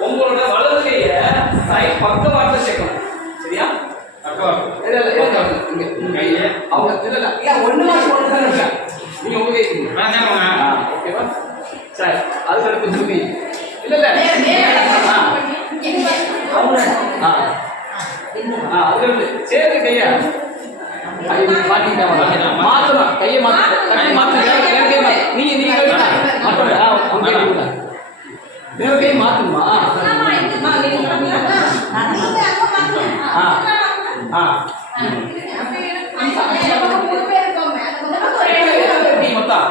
உங்களோட வலது கைய சை- பக்கவாட்டுல சேர்க்கணும். சரியா? அவங்க இல்ல ஒண்ணு மாசம் ஒண்ணு தான் இருக்கா நீங்க உங்க கை கொடுங்க. ஆ, ஓகேவா சரி அதுக்கு அடுத்து திரும்பி இல்ல இல்ல. ஆ, அவங்க ஆ அதுக்கு சேர்த்து கைய. ஐயோ, நீ மாட்டிக்கிட்டா மாத்தணும் கையை மாத்து கையை மாத்து வேற வேற கை மாத்து நீங்க நீங்க மாத்தணும் ஆ உங்க கை கொடுங்க வேற கை மாத்துமா ஆ ஆ நீ மொத்தம்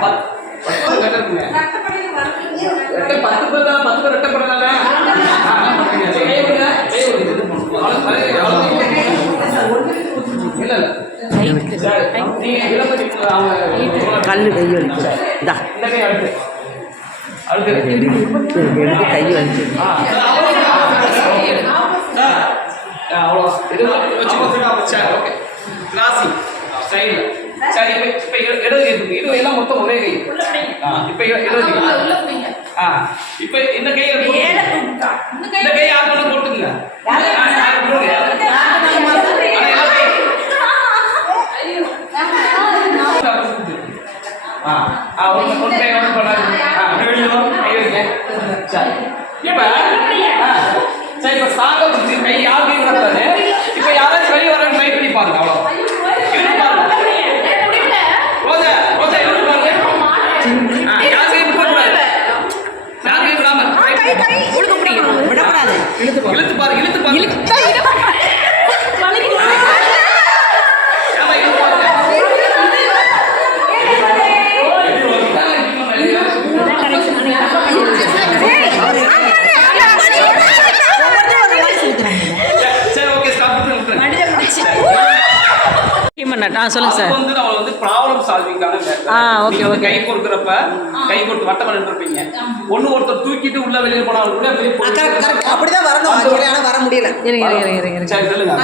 பத்து பத்து letter இருக்குங்க. ரெட்டை பத்து பேர் தான் பத்து பேர் ரெட்டை கல்லு கை வலிக்குது கை எடுத்து அவ்வளோ வச்சுக்கோ சரி ஓகே கிளாசி ஸ்டைல் சரி இப்போ இப்போ இடது கை இருக்கு இது எல்லாம் மொத்தம் ஒரே கை இப்போ இடது கை ஆ இப்போ இந்த கையை போட்டு- இந்த கை யார் வேணா போட்டுங்க ஆ, போடுங்க. ஆனா, எல்லா கை- ஆ ஆ ஒன்று ஒன்று கை ஒன்று பண்ணாது ஆ கை வைங்க சரி இப்போ ஆ சரி இப்போ ஸ்ட்ராங்காக பிடிச்சி கை யார் கை விடக்கூடாது இப்போ யாராச்சும் வெளியே வர ட்ரை பண்ணி பாருங்க அவ்வளோ இழுத்து பாருங்க ரோஜா ரோஜா இழுத்து பாருங்க ஆ யார் கை விடக்கூடாது யார் கை விடாம try பண்ணி பாருங்க. விடக்கூடாது இழுத்து பாரு இழுத்து பாருங்க இழுத்து பாருங்க ஏம்மா இழுத்து பாருங்க சரி ஓகே ஸ்டாப் பண்ணுங்க ஆ சொல்லுங்க சார். வந்து நம்ம வந்து ப்ராப்ளம் சால்விங்கான. ஆ, வந்து okay. கை கொடுக்குறப்ப கை கொடுத்து வட்டம் இருப்பீங்க ஒண்ணு ஒருத்தர் தூக்கிட்டு உள்ள வெளியே போனாலும் கூட வெளியே போய் அப்படிதான் வரணும். actually, ஆனா வர முடியல. இருங்க இருங்க இருங்க இருங்க சரி சொல்லுங்க.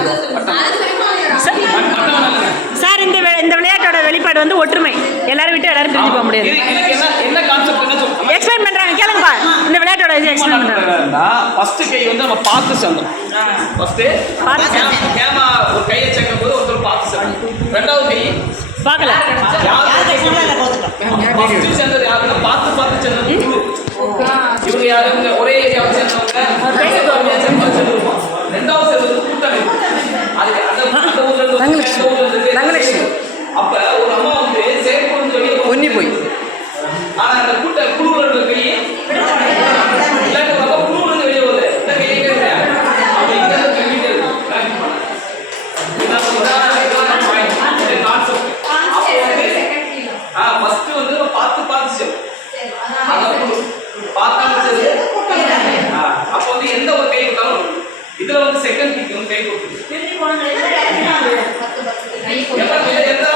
இந்த இந்த விளையாட்டோட வெளிப்பாடு வந்து ஒற்றுமை. எல்லாரும் விட்டு எல்லாரும் பிரிஞ்சு போக முடியாது. என்ன கான்செப்ட் என்ன சொல்றோம் எக்ஸ்பிளைன் பண்றாங்க கேளுங்கப்பா. இந்த விளையாட்டோட இது எக்ஸ்பிளைன் பண்றாங்க. ஃபர்ஸ்ட் கை வந்து நம்ம பார்த்து சேர்ந்தோம். ஃபர்ஸ்ட் பார்த்து. கேமா ரெண்டாவது கை. பார்க்கல. ஃபர்ஸ்ட் சேர்ந்தது யாருன்னா பார்த்து பார்த்து சேர்ந்தது இவரு. இவங்க. யாரு? இவங்க ஒரே ஏரியாவை சேர்ந்தவங்க ஃபர்ஸ்ட் வந்து நம்ம பார்த்து பார்த்து செய்வோம் அப்போ வந்து எந்த ஒரு கை கொடுத்தாலும் இதுல வந்து செகண்ட் கீக்கு வந்து கை கொடுத்துருக்கு எந்த